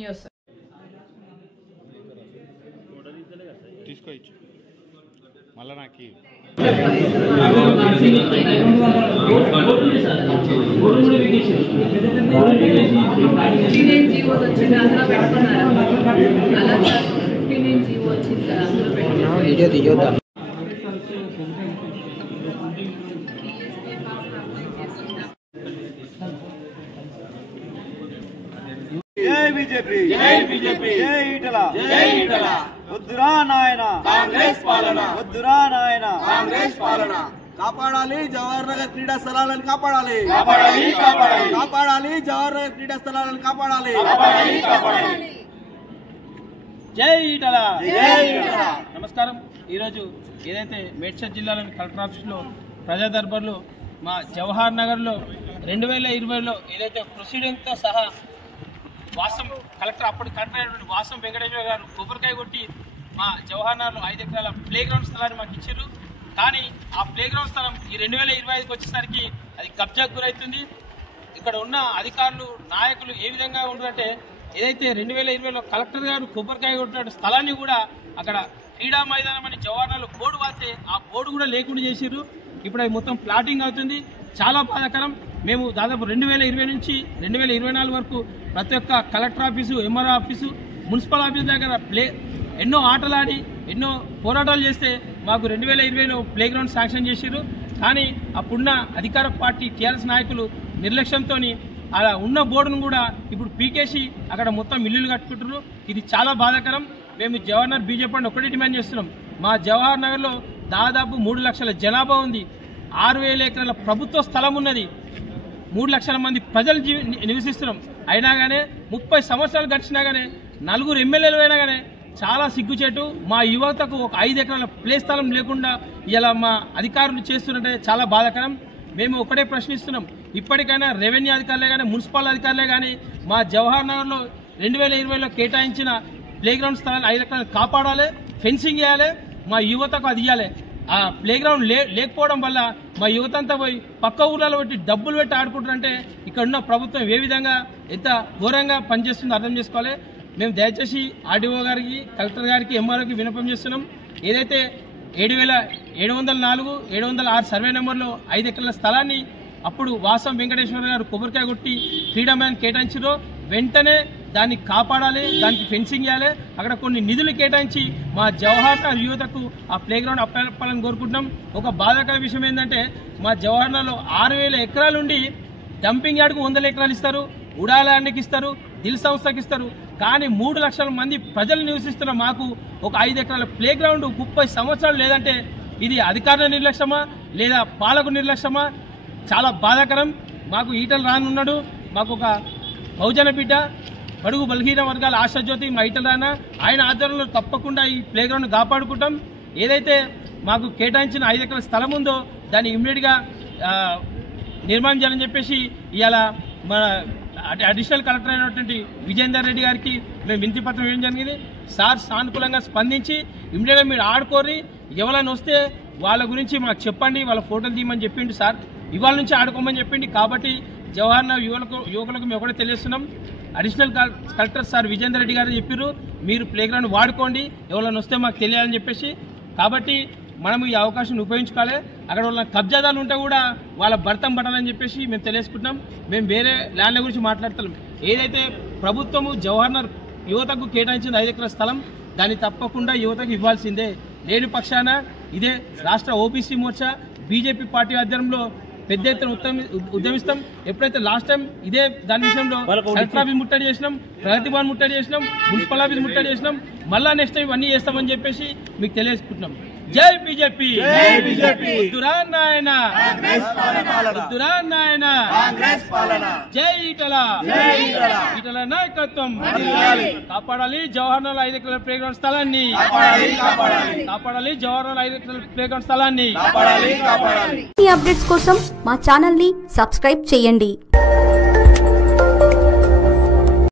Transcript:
News. మళ్ళా నాకు video తీయొద్దా? జై బీజేపీ, జై బీజేపీ, జై ఈటల, జై ఈటల. వద్దురా నాయన కాంగ్రెస్ పాలన, వద్దురా నాయన కాంగ్రెస్ పాలన. కాపాడాలి జవహర్ నగర్ క్రీడా స్థలాలను, కాపాడాలి కాపాడాలి కాపాడాలి కాపాడాలి జవహర్ నగర్ క్రీడా స్థలాలను, కాపాడాలి కాపాడాలి కాపాడాలి. జై ఈటల, జై ఈటల. నమస్కారం. ఈరోజు ఏదైతే మేడ్చల్ జిల్లాలోని కలెక్టర్ ఆఫీస్లో ప్రజా దర్బార్లో మా జవహర్ నగర్లో 2020లో ఏదైతే ప్రొసీడింగ్తో సహా వాసం కలెక్టర్ అప్పుడు కలెక్టర్ అయినటువంటి వాసం వెంకటేశ్వర గారు కొబ్బరికాయ కొట్టి మా జవహర్ నగర్లో 5 ఎకరాల ప్లే గ్రౌండ్ స్థలాన్ని మాకు ఇచ్చారు. కానీ ఆ ప్లే గ్రౌండ్ స్థలం ఈ 2025కి వచ్చేసరికి అది కబ్జాకు గురవుతుంది. ఇక్కడ ఉన్న అధికారులు నాయకులు ఏ విధంగా ఉంటుందంటే ఏదైతే 2020లో కలెక్టర్ గారు కొబ్బరికాయ కొట్టిన స్థలాన్ని కూడా అక్కడ క్రీడా మైదానం అని జవహర్ నగర్లో బోర్డు వాస్తే ఆ బోర్డు కూడా లేకుండా చేసిర్రు. ఇప్పుడు అది మొత్తం ప్లాటింగ్ అవుతుంది. చాలా బాధాకరం. మేము దాదాపు 2020 నుంచి 2024 వరకు ప్రతి ఒక్క collector office, MRO office, municipal office దగ్గర ఎన్నో ఆటలాడి ఎన్నో పోరాటాలు చేస్తే మాకు 2020లో ప్లే గ్రౌండ్ శాంక్షన్ చేశారు. కానీ అప్పుడున్న అధికార పార్టీ టీఆర్ఎస్ నాయకులు నిర్లక్ష్యంతో అలా ఉన్న బోర్డును కూడా ఇప్పుడు పీకేసి అక్కడ మొత్తం ఇల్లులు కట్టుకుంటున్నారు. ఇది చాలా బాధాకరం. మేము జవహర్ నగర్ బీజేపీ ఒకటే డిమాండ్ చేస్తున్నాం. మా జవహర్ నగర్లో దాదాపు 3 లక్షల జనాభా ఉంది. 6,000 ఎకరాల ప్రభుత్వ స్థలం ఉన్నది. 3 లక్షల మంది ప్రజలు నివసిస్తున్నాం. అయినా కానీ 30 సంవత్సరాలు గడిచినా కానీ 4 ఎమ్మెల్యేలు అయినా కానీ చాలా సిగ్గుచేటు. మా యువతకు ఒక 5 ఎకరాల ప్లే స్థలం లేకుండా ఇలా మా అధికారులు చేస్తున్నట్టే చాలా బాధాకరం. మేము ఒకటే ప్రశ్నిస్తున్నాం. ఇప్పటికైనా రెవెన్యూ అధికారులే కానీ మున్సిపల్ అధికారులే కానీ మా జవహర్ నగర్లో 2020లో కేటాయించిన ప్లే గ్రౌండ్ స్థలాలు 5 ఎకరాలు కాపాడాలి, ఫెన్సింగ్ వేయాలి, మా యువతకు అది ఇవ్వాలి. ఆ ప్లే గ్రౌండ్ లేకపోవడం వల్ల మా యువత అంతా పోయి పక్క ఊర్లలో పెట్టి డబ్బులు పెట్టి ఆడుకుంటారంటే ఇక్కడ ఉన్న ప్రభుత్వం ఏ విధంగా ఎంత ఘోరంగా పనిచేస్తుందో అర్థం చేసుకోవాలి. మేము దయచేసి ఆర్డీఓ గారికి, కలెక్టర్ గారికి, ఎంఆర్ఓకి విన్నపం చేస్తున్నాం. ఏదైతే 7,704, 706 సర్వే నెంబర్లో 5 ఎకరాల స్థలాన్ని అప్పుడు వాసం వెంకటేశ్వర గారు కొబ్బరికాయ కొట్టి ఫ్రీడమ్ మ్యాన్ కేటాయించారో వెంటనే దాన్ని కాపాడాలి, దానికి ఫెన్సింగ్ చేయాలి. అక్కడ కొన్ని నిధులు కేటాయించి మా జవహర్ నగర్ యువతకు ఆ ప్లే గ్రౌండ్ అప్పచెప్పాలని కోరుకుంటున్నాం. ఒక బాధాకర విషయం ఏంటంటే మా జవహర్ నగర్లో 6,000 ఎకరాలుండి డంపింగ్ యార్డ్కు 100 ఎకరాలు ఇస్తారు, ఉడాలాండ్కి ఇస్తారు, దిల్ సంస్థకి ఇస్తారు. కానీ 3 లక్షల మంది ప్రజలు నివసిస్తున్న మాకు ఒక 5 ఎకరాల ప్లే గ్రౌండ్ 30 సంవత్సరాలు లేదంటే ఇది అధికారుల నిర్లక్ష్యమా లేదా పాలకు నిర్లక్ష్యమా? చాలా బాధాకరం. మాకు ఈటల రానున్నాడు. మాకు ఒక బహుజన బిడ్డ, బడుగు బలహీన వర్గాల ఆశాజ్యోతి మా ఈటల రాన. ఆయన ఆధ్వర్యంలో తప్పకుండా ఈ ప్లే గ్రౌండ్ కాపాడుకుంటాం. ఏదైతే మాకు కేటాయించిన 5 ఎకరాల స్థలం ఉందో దాన్ని ఇమ్మీడియట్గా నిర్మాణం చేయాలని చెప్పేసి ఇవాళ మన అడిషనల్ కలెక్టర్ అయినటువంటి విజేందర్ రెడ్డి గారికి మేము వినతి పత్రం ఇవ్వడం జరిగింది. సార్ సానుకూలంగా స్పందించి ఇమ్మీడియట్గా మీరు ఆడుకోరి, ఎవరైనా వస్తే వాళ్ళ గురించి మాకు చెప్పండి, వాళ్ళ ఫోటోలు తీయమని చెప్పిండు సార్. ఇవాళ నుంచి ఆడుకోమని చెప్పిండి. కాబట్టి జవహర్ నగర్ యువకులకు మేము ఒకటే తెలియజేస్తున్నాం. Additional collector sir Vijender Reddy గారు చెప్పారు, మీరు ప్లే గ్రౌండ్ వాడుకోండి, ఎవరైనా వస్తే మాకు తెలియాలని చెప్పేసి. కాబట్టి మనం ఈ అవకాశాన్ని ఉపయోగించుకోవాలి. అక్కడ వాళ్ళ కబ్జాదారులు ఉంటే కూడా వాళ్ళ భర్తం పడాలని చెప్పేసి మేము తెలియజేసుకుంటున్నాం. మేము వేరే ల్యాండ్ల గురించి మాట్లాడతాం. ఏదైతే ప్రభుత్వము జవహర్ నగర్ యువతకు కేటాయించిన 5 ఎకరాల స్థలం దాన్ని తప్పకుండా యువతకు ఇవ్వాల్సిందే. లేని పక్షాన ఇదే రాష్ట్ర ఓబీసీ మోర్చా బీజేపీ పార్టీ ఆధ్వర్యంలో పెద్ద ఎత్తున ఉద్యమిస్తాం. ఎప్పుడైతే లాస్ట్ టైం ఇదే దాని విషయంలో కలెక్టర్ ఆఫీస్ ముట్టడి చేసినాం, ప్రగతి భవన్ ముట్టడి చేసినాం, మున్సిపల్ ఆఫీస్ ముట్టడి చేసినాం, మళ్ళా నెక్స్ట్ టైం ఇవన్నీ చేస్తామని చెప్పేసి మీకు తెలియజేసుకుంటున్నాం. జై బీజేపీ, వద్దురా నాయన, వద్దురా నాయన, జై ఈటల, ఈటల నాయకత్వం కాపాడాలి. జవహర్ నగర్ 5 ఎకరాల ప్లే గ్రౌండ్ స్థలాన్ని కాపాడాలి. జవహర్ నగర్ 5 ఎకరాల ప్లే గ్రౌండ్ స్థలాన్ని ఈ అప్డేట్స్ కోసం మా ఛానల్ ని సబ్స్క్రైబ్ చేయండి.